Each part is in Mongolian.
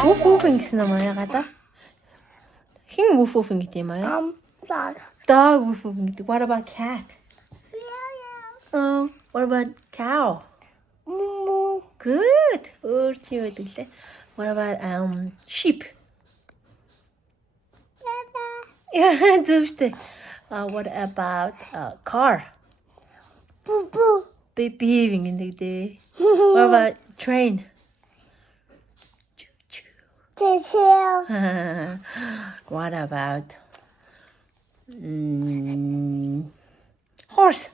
Woof woofing гэсэн юм аа гадаа. Хин woof woofing гэдэг юм аа? Dog. Dog woof woofing гэдэг. What about cat? Meow. What about cow? Moo. Good. Өөр чи юу гэдэг лээ? What about sheep? Baba. Yeah, зөв штэ. What about car? Boo boo. Beeping гэдэг. What about train? Choo-choo. What about horse?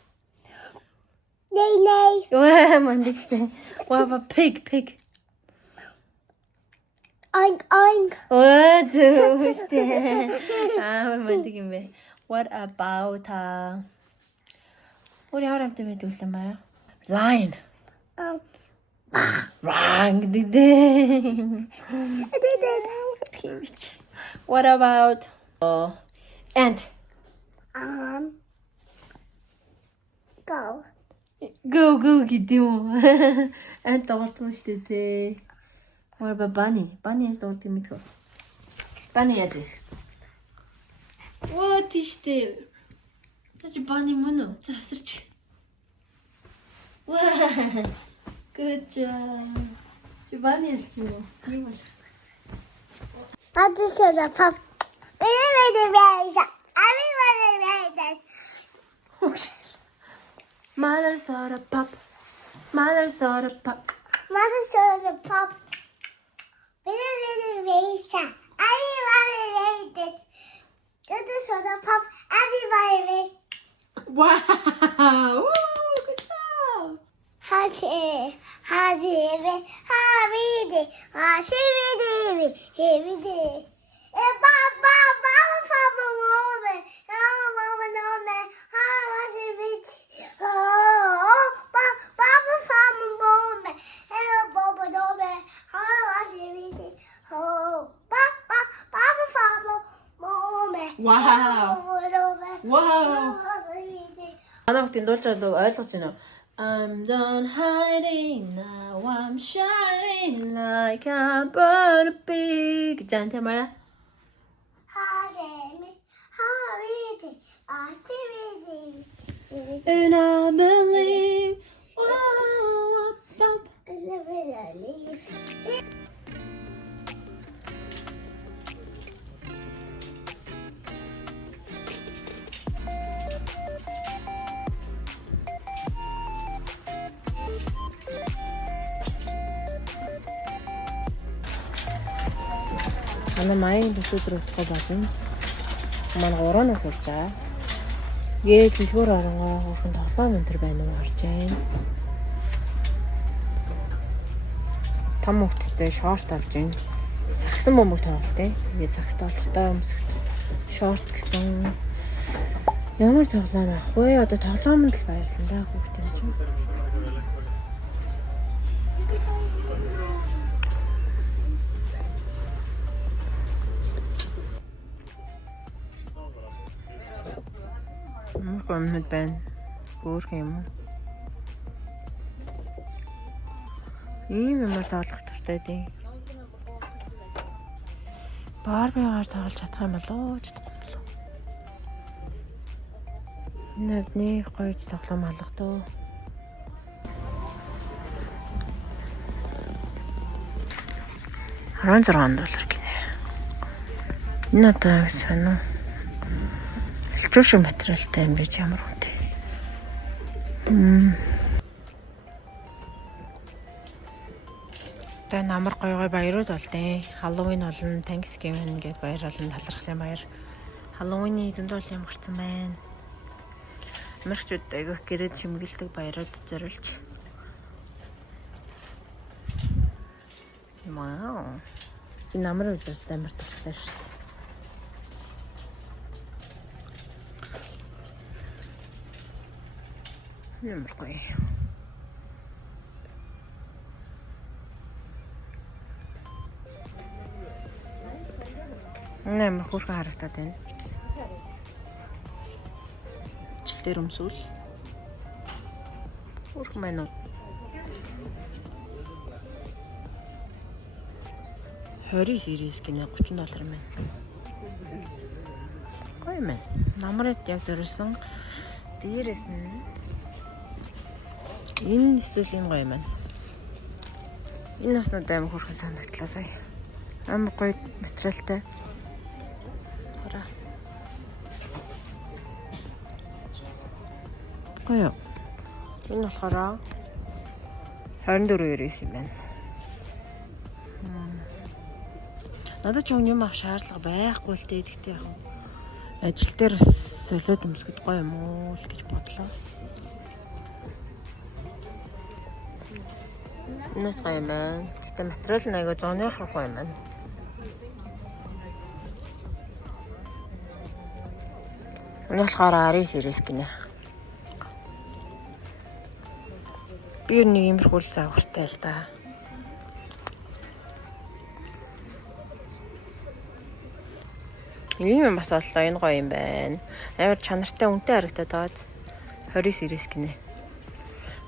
Nay nay. What about pig? Oink oink. What about 우리 하람때 왜 둘러봐요? Lion. Wrong. What about ant? Go. Go гэдэг юм. Ant дурдсан шүү дээ. What about bunny? Bunny is дурдсан юм уу? Bunny яа дээ? What is дээ? Чи bunny мөн үү? За асарч. Wow. Good job. Чи bunny яа чи юу? Юу бол? What is the pop? Everybody made this. Mother saw the pup. Mother saw the pup. Mother saw the pop. Everybody made this. Mother saw the pop. Everybody made. Wow. Good job. 하시베 Wow. 아나한테 놀자도 알았잖아. I'm done hiding now. I'm shining like a butterfly. 그자한테 말이야. And I believe. Манай маягийн төсөөдөр утгаа болно. Манай 3-наас урж байгаа. Гээ дэлгүүр оронгоо хөрхөн 7 метр байна уу харж байна. Том хөвгттэй шорт авч байна. Сагсан бөмбөг тоглолттой. Тэгээд сагстай болохтой өмсгт шорт гэсэн. Ямар тоглоом авах вэ? Одоо тоглоомд л баярлана да хөвгтэн чинь. Гомнод байна. Хөөх юм. Ийм юм тоглох туртай дээ. Барбигаар тоглож чадах юм болоо ч чадахгүй болоо. Навны гойж тоглоом алга дөө. $16 гинэ. Энэ одоо сонио. Электрошин материалтай юм биш ямар үнэтэй. Тэ намар гой баярууд болдیں۔ Halloween болон Thanksgiving гэдээ баяр болон талархлын баяр. Halloween-ий зөндөл юм гарсан байна. Америкчууд айгүйх гэрээд шимгэлдэг баярууд зориулж. Вау. Энэ намар үзүүлэлт амар тустай шүү дээ. Ямар гоё. Нэмэр хурхан харагдаад байна. Жилтэр өмсвөл. Хурхан байна уу? 20 series гинэ $30 маань. Гоё юм. Намраад яг зориулсан. Дээрээс нь энэ эсвэл юм гоё юм. Энэ бас надад амар хөрхөн санагдлаа сая. Амар гоё материалтай. Хараа. Гоё. Энэ болохоор 24 юм байна. Надад ч юм авах шаардлага байхгүй л дээ. Гэхдээ яг ажил дээр бас солиод өмсгөд гоё юм уу л гэж бодлоо. Энэс гоё юм байна. Гэтэ материал нь аяга зооных гоё юм байна. Энэ болохоор Aris series гинэ. Би нэг иймэрхүү загвартай л да. Ийм бас оллоо энэ гоё юм байна. Амар чанартай үнэтэй харагдаад байгаа. 20 series гинэ.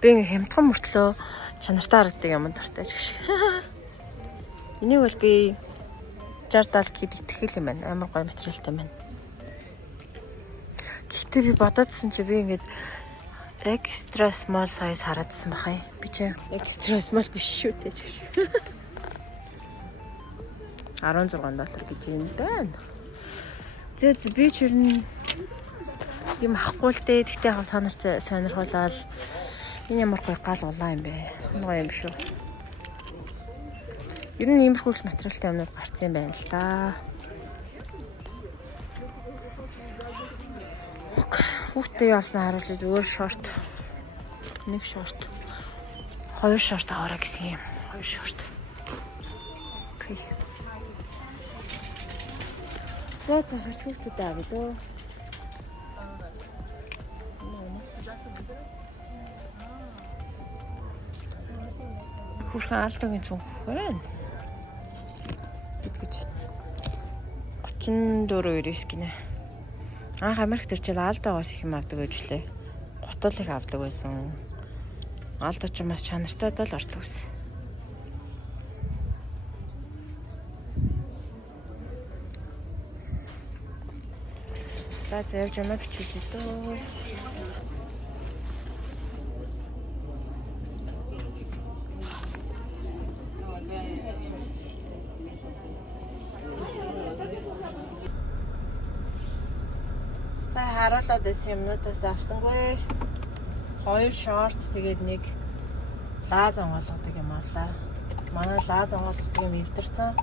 Би ингээ хямдхан мөртлөө чанартай харагдаг юм дуртай ч гэх. Энийг бол би 60-70 гэхэд итгэл юм байна. Амар гоё материалтай байна. Гэхдээ би бодоодсэн чи би ингээд extra small size хараадсан бах юм. Би чи extra small биш шүү дээ. $16 гэж юм байна. Зэ би ч юм ахгүй л дээ. Гэхдээ яг та нарт сонирхолол энэ ямар гоё гал улаан юм бэ. Энэ гоё юм шүү. Ер нь иймэрхүү материалтай юмнууд гарсан юм байна л да. Хүүхдээ явснаа харуулъя зүгээр шорт. Нэг шорт. Хоёр шорт аваарай гэсэн юм. Хоёр шорт. Окей. За хүүхдээ авъя дөө. Хүүхэн алдагийн цүнх байна. Гэж 34 гинэ. Анх Америкт ирчил алдаагаас их юм авдаг гэж лээ. Готол их авдаг байсан. Алдаа ч бас чанартай л ордог ус. За явж ямаа бичүүлээ дөө. Харуулаад байсан юмнуудаас авсангүй. 2 шорт тэгээд нэг лаз онгоолгодог юм авлаа. Манай лаз онгоолгодог юм эвдэрсэн.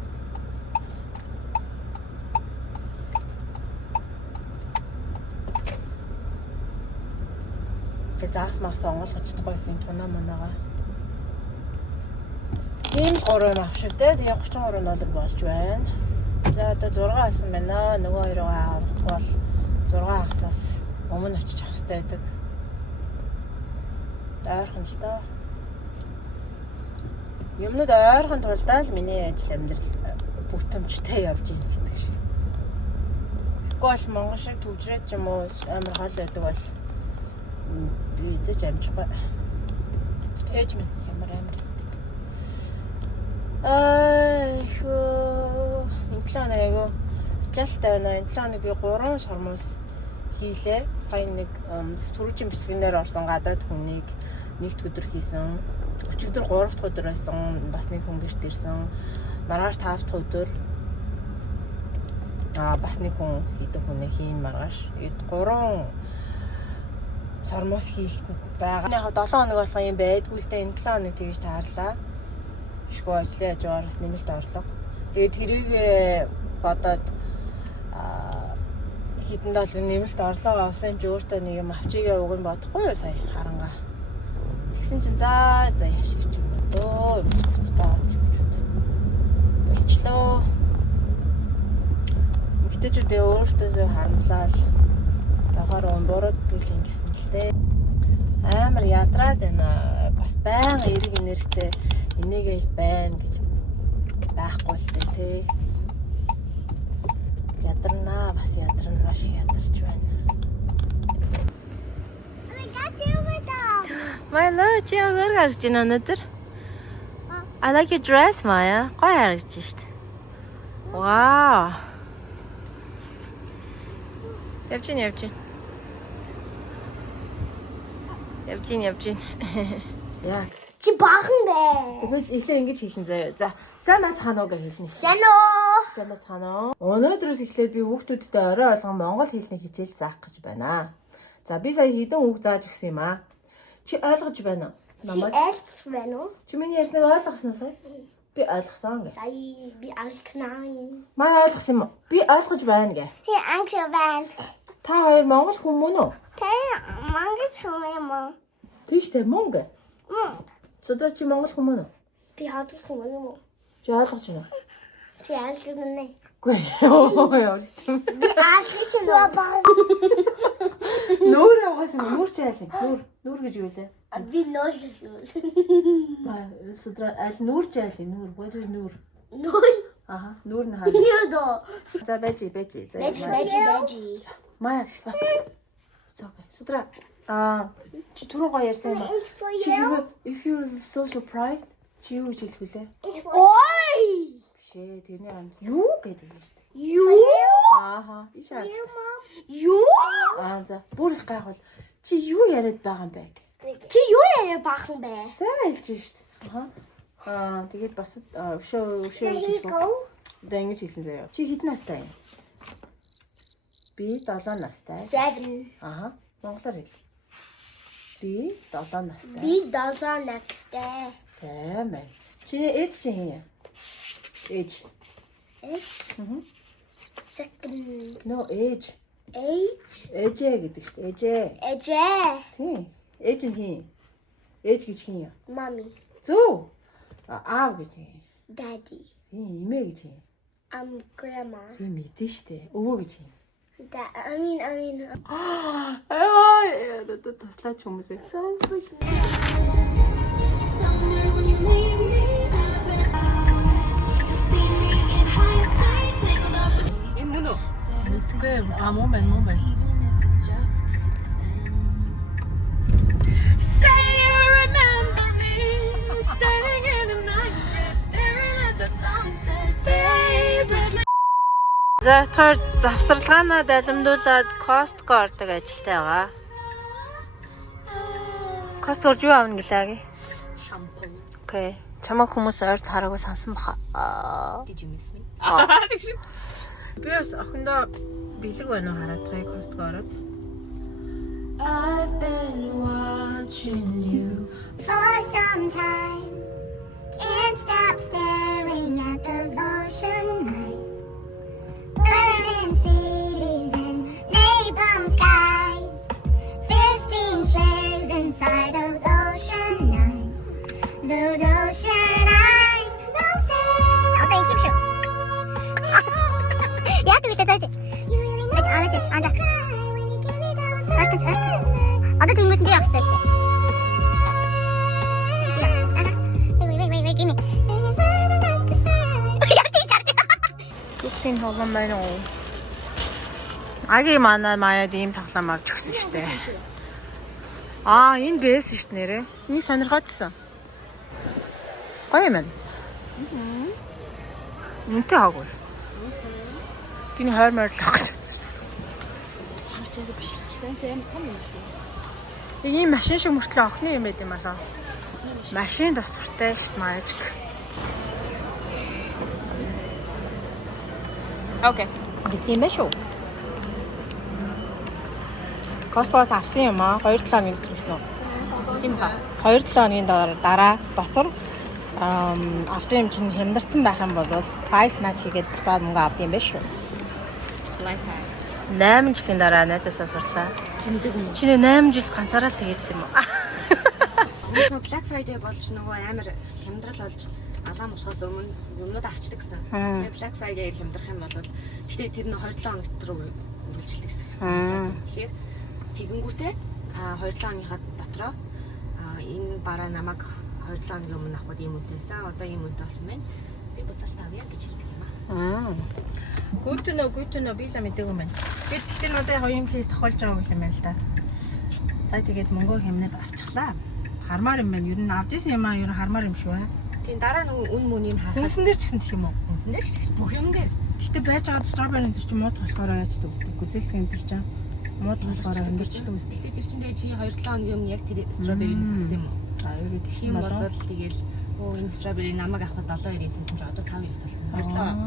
Тэгээд заас мас онгоолгож чадахгүйсэн тунаа манаага. Тийм 3 юм авшиг дээ. Тэгээд $33 болж байна. За одоо 6 авсан байна. Нөгөө хоёроо авах бол 6 хагасаас өмнө очиж авах хэрэгтэй байдаг. Ойрхон л доо. Юмнууд ойрхон тулдаа л миний ажил амьдрал бүтэмжтэй явж ийн гэдэг шиг. Гол Монгол шиг төвжрээд ч юм уу амар гол байдаг бол би эзэж амжихгүй. Ээж минь ямар амар гэдэг. Хөө энэ 7 хоног ачаалттай байна. Энэ 7 хоног би 3 шормоос хийлээ. Сая нэг сүрүүжин бичлэгнээр орсон гадаад хүнийг нэгд өдөр хийсэн. Өчигдөр 3 дахь өдөр байсан. Бас нэг хүн гэрт ирсэн. Маргааш 5 дахь өдөр бас нэг хүн хийдэг хүнээ хийн маргааш. 3 сормоос хийлсэн байгаа. Яг 7 хоног болох юм байдгүй л дээ. Энэ 7 хоног тэгж таарлаа. Шгүй ажлын хажуугаар бас нэмэлт орлого. Тэгээд тэрийг бодоод хитэн доллар нэмэлт орлого авсан юм чи өөртөө нэг юм авчигээ уг нь бодохгүй юу сая харангаа. Тэгсэн чинь за яшиг ч юм дөө хүч баамж гэж бодод. Болчлоо. Мэгтэйчүүдээ өөртөөсөө харамлал багаар бурууд гэл ингэсэн л дээ. Амар ядраад байна. Бас байнга эрг энертэй энийгээл байна гэж байхгүй л дээ тий. Ядарнаа бас ядарна маш ядарч байна. My love, чи ямар гарч байна өнөөдөр? I like your dress, Maya. Гоё харагдаж штт. Вау. Явж гин. Яа. Чи баахан бэ? Тэгвэл эхлээ ингэж хэлнэ заяа. За, сайн мацханаа гэж хэлнэ. Сайн уу? Сайн мацханаа. Өнөөдрөөс эхлээд би хүүхдүүдтэй орой болгон монгол хэлний хичээл заах гэж байна. За, би сая хэдэн үг зааж өгсөн юм аа. Чи ойлгож байна уу? Намайг ойлгох байна уу? Чи миний ярьсныг ойлгосон уу сая? Би ойлгосон гэ. Сая би ойлгоснаа. Маа ойлгосон юм уу? Би ойлгож байна гэ. Би англи байна. Та хоёр монгол хүмүүс үү? Тэ монгол юм уу? Тийш тэ мөн гэ. Цодор чи монгол хүмүүс үү? Би хадгалах юм уу? Чи ойлгож байна уу? Чи ойлгоснаа. Гүй ёо. Би ойлгоснаа баа. Нүүр яваасан нүүр чи айлын. Нүүр гэж юу лээ? Би нөл. Содор аль нүүр чи айлын нүүр. What is нүүр? Нөл. Аха, нүүр нь хаа. Нёдо. За бэжи. Бэжи. Маа. Цогой. Содор чи түрүү ярьсан юм ба? It's for Чи you. if you're so surprised чи юу гэж хэлэх вүлээ? It's for Ой! Шээ тэрний ам юу гэдэг юм шүү дээ. Юу? Ааха. Иш аа. Юу? За бүр их гайхвал чи юу яриад байгаа юм бэ? Чи юу яриа баахан бэ? Сайн хэлж шүү дээ. Аха. Тэгээд бас өшөө гэж байна. Одоо ингэж хэлсэн заяа. Чи хэдэн настай юм? Би 7 настай. 7. Аха. Монголоор хэл. Би 7 настай. Би 7 настай. Сайн байна. Чиний ээж чи хин юм? Ээж. Second. No age. Age. Ээжээ гэдэг шүү дээ. Ээжээ. Ejé. Тийм. Ээж нь хин? Ээж гэж хин юм? Mommy. Зөв. Аав гэж хин. Daddy. Тийм, эмээ гэж хин. Grandma. Тийм мэдэн шүү дээ. Өвөө гэж хин. I mean. Таслаач хүмүүсээ. Sounds like Somewhere when you leave me, you see me in hindsight, take a look with Энэ мөн үү? Үгүй муу байна. even if it's just pretend. Say you remember me, standing in the night shirt, staring at the sunset, baby. За тэр завсарлагаанаа далимдуулаад Costco ордог ажилтай байгаа. Costco юу авна гэлээ? shampoo. Окей. Чамаа хүмүүс ойрт хараагүй сансан баха. Did you miss me? Би бас охиндоо бэлэг байна уу хараадгыг Costco ороод. I've been watching you. For some time. Can't stop staring at those ocean nights. Burning cities and napalm skies. 15 shares inside those ocean nights. Those ocean eyes. Don't fail. Oh, thank you. Яг тэгтэй тааж. Гэж аваач анда. Аркач. Одоо тэнгууд нь явах хэрэгтэй. Wait, give me. Яг тийш. Бүгдийн тоглоом байна уу? Аги маяад ийм тоглоом авч өгсөн шүү дээ. Энэ бэсэн шүү дээ нэрээ. Энийг сонирхоодсэн. Гоё юм байна. Үнтэй хаагүй. Биний хойр морилох гэж бодсон шүү дээ. Харч байгаа биш. Тэнш юм том юм шүү. Яг ийм машин шиг мөртлөө охины юм байт юм болоо. Машин бас туртай шүү дээ маажик. Окей. Гэт юм байна шүү. Costco-с авсан юм аа 2-7 хоногийн дотор гэсэн үү? Тийм ба. 2-7 хоногийн дараа дотор авсан юм чинь хямдарсан байх юм бол price match хийгээд буцаад мөнгө авд юм байна шүү. Лайфхак. 8 жилийн дараа найзаасаа сурлаа. Чиний 8 жил ганцаараа л тэгээдсэн юм уу? Нөгөө Black Friday болж нөгөө амар хямдрал болж алаан болохоос өмнө юмнууд авчдаг гэсэн. Тэгээ Black Friday-ээр хямдрах юм бол гэхдээ тэр нь 2-7 хоног дотор үргэлжилдэг гэсэн. Тэгэхээр тэгэнгүүтээ 2-7 хоногийнхаа дотроо энэ бараа намайг 2-7 хоногийн өмнө авахд ийм үнэтэйсэн. Одоо ийм үнэтэй болсон байна. Би буцаалт авъя гэж хэлдэг юм аа. Good to know би л мэдээгүй юм байна. Гэтэл надад хоёрын кейс тохиолж байгаа юм байна л да. Сая тэгээд мөнгө хэмнээд авчихлаа. Хармаар юм байна. Ер нь авдсан юм аа, ер нь хармаар юм шүү аа. Тийм дараа нь үн мөнийг харахад Хүнсэн дээр ч гэсэн тэгэх юм уу? хүнсэн дээр ч бүх юм дээр. Гэтэ байж байгаа strawberry энэ чинь мууд болохоор яаж төгсдөг? Гүзэлцэх энэ чинь мууд болохоор ингэж төгсдөг. Гэтэ тэр чинь тэгээ чи 2-7 хоногийн өмнө яг тэр strawberry-г авсан юм уу? Ерөө Тийм бол тэгэл энэ strawberry намайг авахд 7.90 суусан ч одоо 5.90 болсон.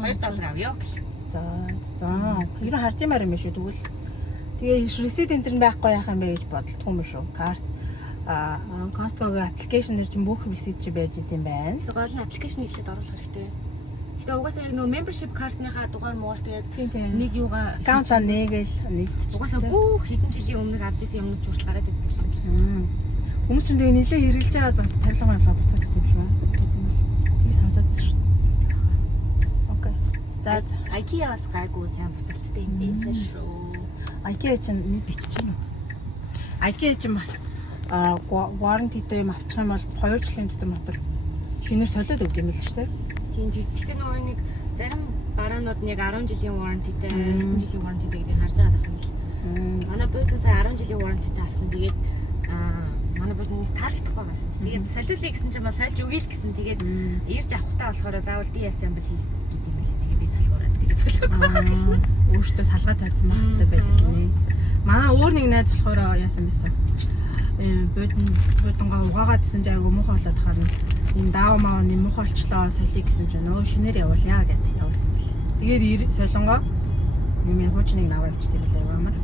$2 авъя гэх. За. Ер нь харж юмар юм шүү тэгвэл. Тэгээ receipt энэ төр байхгүй яах юм бэ гэж бодолтгүй юм шүү. Карт Costco-гийн application дээр чинь бүх receipt чи байж идэм байна. Гол нь application-ийг ихлэд оруулах хэрэгтэй. Гэтэ угаасаа яг нөгөө membership card-ныхаа дугаар муугаар тэгээд нэг юугаа аккаунтаа нэгэл нэгдчих. Угаасаа бүх хэдэн жилийн өмнө авч ирсэн юмнууд хүртэл гараад ирдэг юм. Хүмүүс ч тэгээ нэлээ хэрэлж байгаад бас 50 буцаач тийм шүү. Тийг сонсоод шүү. Окей. За IKEA-аас гайгүй сайн буцалттай юм дээ шүү. IKEA чинь нэг биччихэв. IKEA чинь бас warranty-тэй юм авчих юм бол 2 жилийн дотор мотор шинээр солиод өгд юм л шүү дээ. Тийм гэхдээ нөгөө нэг зарим бараанууд нэг 10 жилийн warranty-тэй, 20 жилийн warranty-тэй гэдгийг харж байгаа юм л. Манай буудан сая 10 жилийн warranty-тэй авсан. Тэгээд манай буудан таалагдахгүй байгаа. Тэгээд солиулъя гэсэн чинь бас сольж өгье л гэсэн. Тэгээд ирж авахтаа болохоор заавал DS юм бэл гэдэг юм л. Тэгээд би залхуураад тэгээд солиулахгүй байгаа гэсэн. Өөртөө салгаа тавьсан байх хэрэгтэй байдаг гинэ. Манай өөр нэг найз болохоор яасан байсан. Буудангаа угаагаадсэн ч айгу муухай болоод харна. Энэ даав маа муухай болчлоо солиё гэсэн чинь нөө шинээр явуулъя гэд явуулсан бэл. Тэгээд солонгоо юм хуучныг наваа явчихсан байлаа ямар.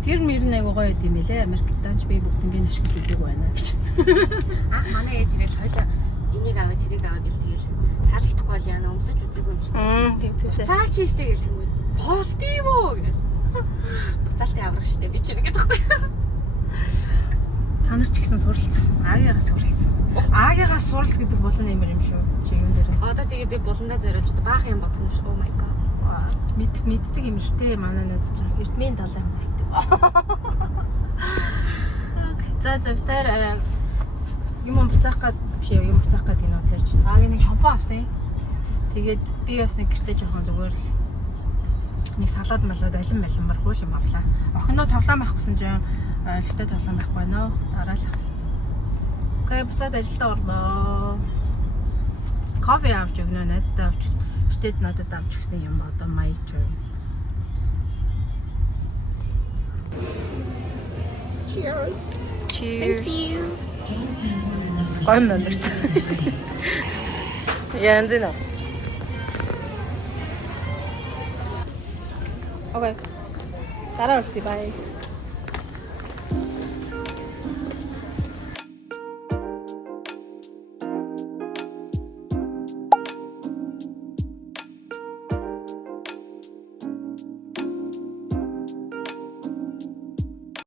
Тэр мөр нэг гоё юм билээ. Америктаач би бүгднийг ашиглаж үзег байна гэж. Анх манай ээж ирэл хоёлаа энийг аваа тэрийг аваа гэл тэгэл таалагдахгүй бол яана өмсөж үзээгүй юм чи. Тийм тийм. Цаа чи штэ гэл тэнгүүд. Болд юм уу гэл. Буцаалтын аврах штэ би ч ингэдэг байхгүй. Та нар ч гэсэн суралцсан. Аагиагаас суралцсан. Аагиагаас суралц гэдэг болно юм шүү. Чи юм дээр. Одоо тэгээ би буландаа зориулж баах юм бодох нь шүү. Oh my god. Мэддэг юм ихтэй манай найз чинь. Эрдмийн далай мэддэг. Окей. За тэр юм буцаах гад биш юм буцаах гад энэ бодлооч. Нэг шампунь авсан. Тэгээд би бас нэг гэртээ жоохон зүгээр л нэг салаад малаад алин мархуул юм авлаа. Охиноо тоглоом авах гэсэн чинь альтай тоглоом байхгүй нөө. Дараа л. Окей, буцаад ажилдаа орлоо. Кофе авч өгнө найздаа авч. Гэртээд надад авч өгсөн юм одоо my turn. Cheers. Thank you. Гой мэнэрт. Яан зинэ. Окей. Дараа уулзъя. Bye.